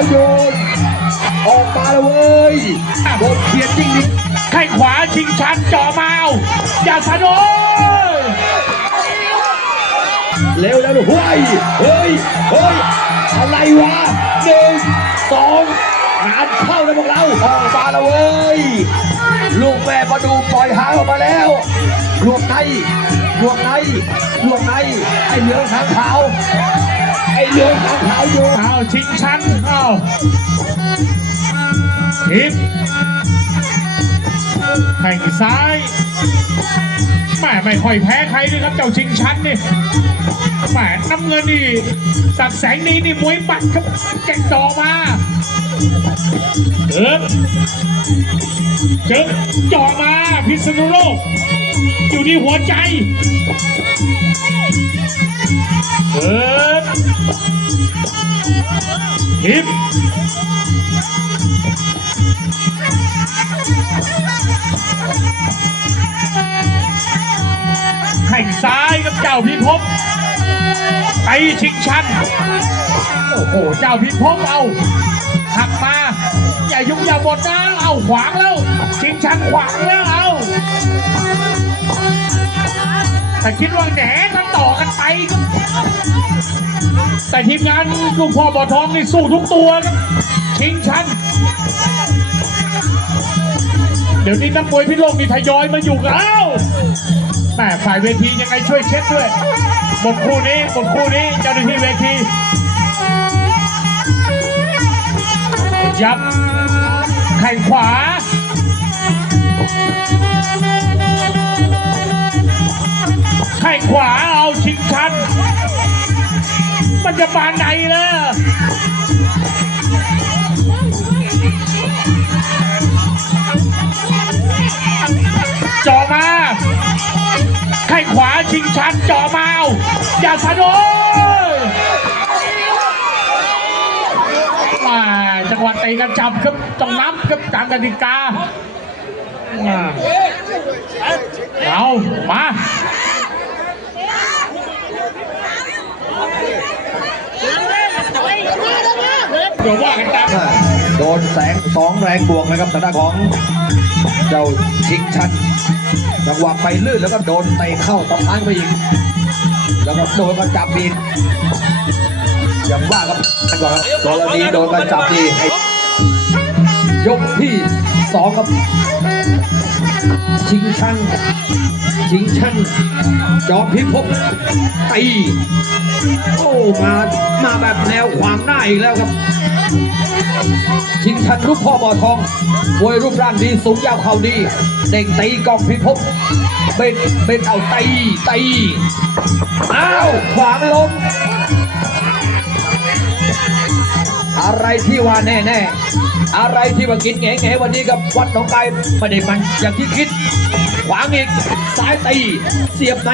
าวโยนออกมาแล้วเว้ยโดนเขียนจริงดิไข้ขวาชิงชันจ่อมาเอาอย่าสะโดยเร็วแล้วเฮ้ยเฮ้ยเฮ้ยอะไรวะหนึ่งสองงานเข้าแล้วพวกเราออกมาแล้วเว้ยลูกแม่มาดูปล่อยหางออกมาแล้วลวงในลวงในลวงในไอ้เหลืองหางขาว ไอ้เอางขาวโยนเอาชิงชันเอาทิปแข่งซ้ายแม่ไม่ค่อยแพ้ใครเลยครับเจ้าชิงชันนี่แหมน้ำเงินนี่สักแสงนี้นี่มวยหมัดครับแก่งดอมาเอิบเจอจ่อมาพิษณุโลก อยู่ที่หัวใจ เอิบ ทิปแข่งซ้ายกับเจ้าพิภพไปชิงชัน โอ้โห เจ้าพิภพเอาหักมา อย่ายุ่งอย่าบดนะ เอาขวางแล้ว ชิงชันขวางแล้วเอาแต่คิดว่าแหนถ้าต่อกันไปก็ แต่ทีมงานลูกพ่อบ่อทองนี่สู้ทุกตัวครับชิงชัน เดี๋ยวนี้นักมวยพิโลกมีทยอยมาอยู่กันเอ้าแม่ฝ่ายเวทียังไงช่วยเช็ดด้วยหมดคู่นี้หมดคู่นี้เจ้าหน้าที่เวทียับแข่งขวา จะบานไหนล่ะจ่อมาแข่งขวาชิงชันจ่อมาเอาอย่าสะโดยมาจังหวะเตะกันจับครับต้องนับครับตามกติกาเอามา เดี๋ยวว่ากันตามโดนแสงสองแรงบวกนะครับทางด้านของเจ้าชิงชันจังหวะไปลื่นแล้วก็โดนเตะเข้าตำท้ายไปอีกแล้วก็โดนกระจับอีกอย่างว่าครับก่อนครับกรณีโดนกระจับดียกที่สองครับชิงชันชิงชันจอมพิภพตีโอ้มามาแบบแนวขวางหน้าอีกแล้วครับ ชิงชันลูกพ่อบ่อทองมวยรูปร่างดีสูงยาวเข่าดี เด้งตีกองพิภพเป็นเป็นเอาตีตีอ้าวขวางลมอะไรที่ว่าแน่แน่ๆอะไรที่ว่ากินแง่แง่วันนี้กับวัดหนองไก่ไม่ได้มันอย่างที่คิด วางอีกซ้ายตีเสียบใน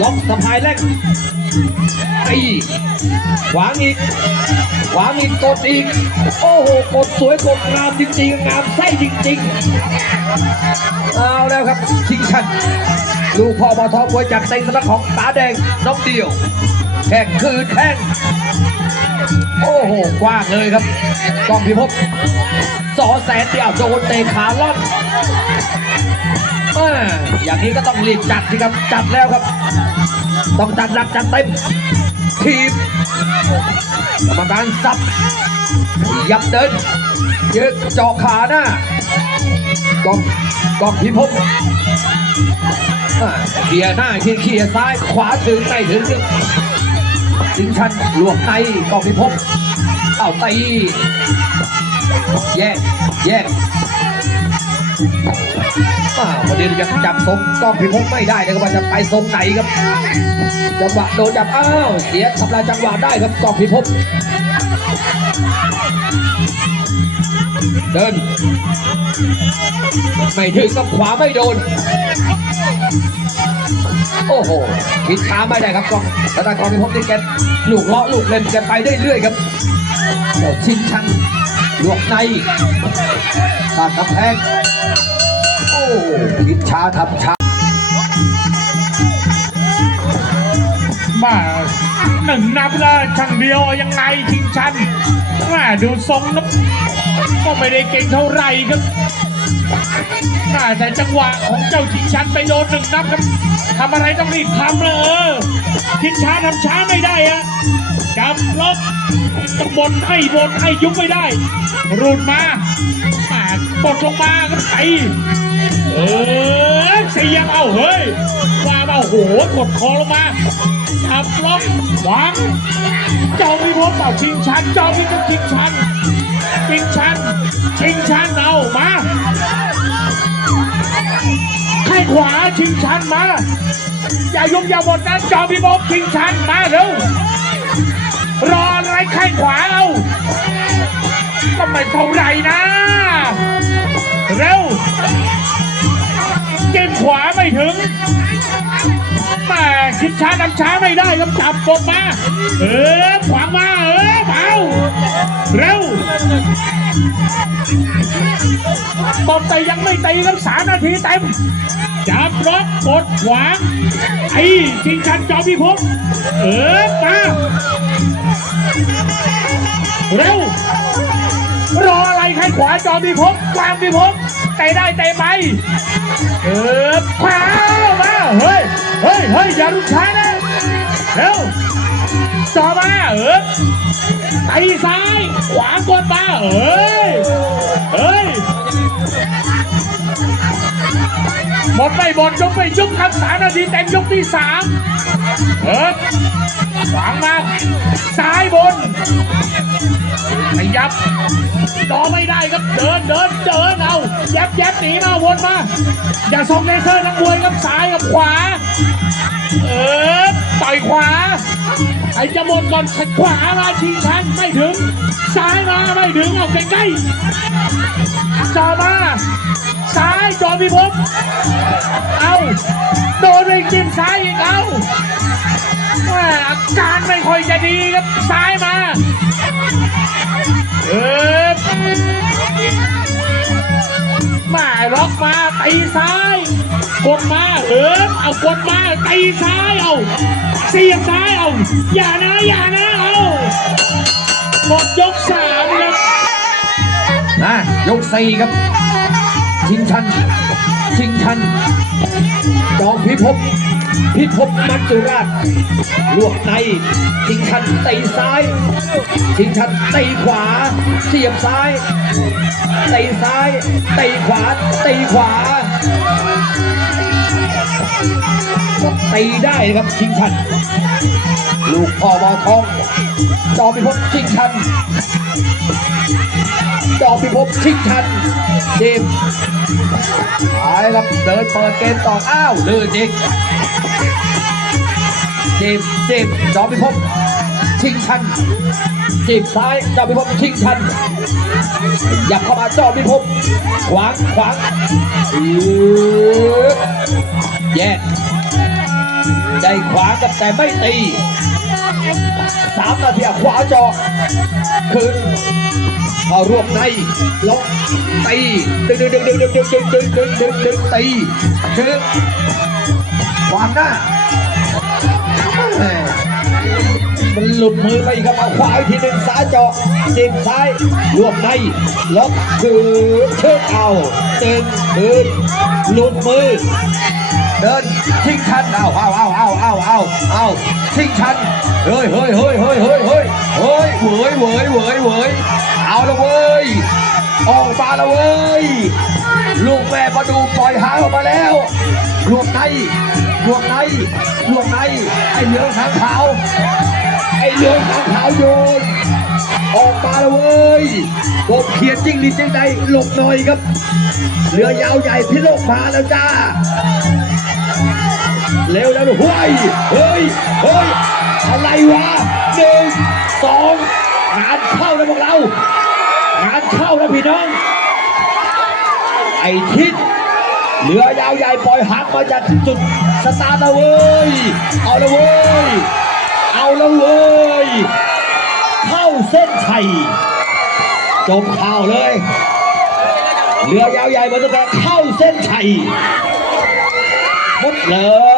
ล็อกสะพายแรกตีขวางอีกขวางอีกกดอีกโอ้โหกดสวยกดงามจริงๆงามไส้จริงๆเอาแล้วครับชิงชันลูกพ่อมาทองมวยจากในสำนักของตาแดงน้องเดียวแข่งคืนแข่งโอ้โหกว้างเลยครับกองพิภพสอแสนเดียวโดนเตะขาล่อน อ่าอย่างนี้ก็ต้องรีบจัดสิครับ จัดแล้วครับ ต้องจัดหนักจัดเต็มทีมกรรมการสับยับเดินยึดจาะขาหน้ากองกองพิภพเขี่ยหน้าเขี่ยเขี่ยซ้ายขวาถึงไม่ถึงสิงชันหลวงในกองพิภพเอาตีแยกแยก อ่าวันนี้ยังจับทรงกล้องพิภพไม่ได้นะครับว่าจะไปทรงไหนครับ จังหวะโดนจับอ้าวเสียทำลายจังหวะได้ครับกล้องพิภพเดิน ไม่ถึงกับขวาไม่โดน โอ้โหผิดขาไม่ได้ครับกองแต่ตากองที่พบที่แกลูกเลาะลูกเล่นแกไปได้เรื่อยครับเจ้าชิงชัน ลวกในตากกำแพง โอ้ผิดช้าทำช้ามาหนึ่งนับเลยช่างเดียวยังไงชิงชันแมดูทรงนะก็ไม่ได้เก่งเท่าไหร่ครับ แม่แต่จังหวะของเจ้าชิงชันไปโดนหนึ่งนับครับทำอะไรต้องรีบทำเลยเออชิงช้าทำช้าไม่ได้อะจับล็อกต้องบนให้บนให้ยุบไม่ได้ รุนมาแม่กดลงมาก็ตีเออเสียงเอาเฮ้ยว่ามาโอ้โหกดคอลงมาอับล็อกวางเจอมพิภพเปล่าชิงชันเจอมพิภพชิงชันชิงชันชิงชันเอามา งขวาชิงชันมา อย่ายุ่งอย่าบดนะจอมพิภพชิงชันมาเร็วรออะไรข้างขวาเอาก็ไม่เท่าไหร่นะ เร็วเกมขวาไม่ถึงแม่คิดช้าทำช้าไม่ได้ครับจับกดมา เออขวางมา เออเอาเร็ว ตบแต่ยังไม่ตีครับสามนาทีเต็มจับล็อกกดขวางไอ้ชิงชันจอมพิภพเออมาเร็ว รออะไรใครขวาจอมพิภพกวางพิภพเตะได้เตะไปเออขวามาเฮ้ยเฮ้ยเฮ้ยอย่าลุกช้านะเร็ว ต่อมาเออไตีซ้าย ขวากดมาเอ้ยเฮ้ยหมดไม่หมดยกไม่ยุบครับสามนาทีเต็มยกที่สามเออขวางมาซ้ายบนขยับรอไม่ได้ครับเดินเดินเดินเอาแยบแยบหนีมาวนมา อย่าส่งเลเซอร์นักมวยกับซ้ายกับขวา เออ ต่อยขวาไอ้จะหมดก่อนขวามาชิงชันไม่ถึง ซ้ายมาไม่ถึง เอาใกล้ๆจ่อมา ซ้ายจอพิภพเอาโดนไปจิ้มซ้ายอีกเอาอาการไม่ค่อยจะดีครับ ซ้ายมาเออมาล็อกมาตีซ้าย กดมาเออเอากดมาตีซ้ายเอาเสียบซ้ายเอาอย่านะอย่านะเอาหมดยกสามครับนะยกสี่ครับ ชิงชัน ชิงชันจอมพิภพพิภพมัจจุราชลวกในชิงชันตีซ้ายชิงชันตีขวาเสียบซ้ายตีซ้ายตีขวาตีขวา ตีได้ครับชิงชัน ลูกพ่อบอทอง จอมพิภพชิงชัน จอมพิภพชิงชันเจมส์ไปครับเดินเปิดเกมต่ออ้าวลื่นอีกเจมเจมจอมพิภพชิงชันจีบซ้ายจอมพิภพชิงชันหยับเข้ามาจอมพิภพขวางขวาง แต่ไม่ตีสามนาทีขวาจอคืนเอารวบในล็อกตีดึงดึงดึงดึงดึงดึงดึงดึงดึงดึงดึงตีคือวางหน้ามันหลุดมือไปครับเอาขวาอีกทีหนึ่งซ้ายเจาะจิ้มซ้ายรวบในล็อกคือเชิดเอาตึงดึงหลุดมือ เดินชิงชันเอาเอาเอาเอาเอาเอาเอาชิงชันเฮ้ยเฮ้ยเฮ้ยเฮ้ยเฮ้ยเฮ้ยเฮ้ยเหวยเหวยเหวยเหวยเอาละเว้ยออกมาละเว้ยลูกแม่ประดูปล่อยหางออกมาแล้วลวกในลวกในลวกในไอ้เหลืองขางขาวไอ้เหลืองขางขาวโยนออกมาละเว้ยกบเขียนจริงหรีดจิ้งใดหลบหน่อยครับเรือยาวใหญ่พิโลกมาแล้วจ้า เร็วแล้วเฮ้ยเฮ้ยเฮ้ยอะไรวะหนึ่งสองงานเข้าแล้วพวกเรา งานเข้าแล้วพี่น้อง ไอ้ทิศเรือยาวใหญ่ปล่อยหักมาจากจุดสตาร์ทแล้วเว้ย เอาละเว้ย เอาละเว้ย เข้าเส้นชัยจบข่าวเลย เรือยาวใหญ่บนตะแกเข้าเส้นชัยหมดเลย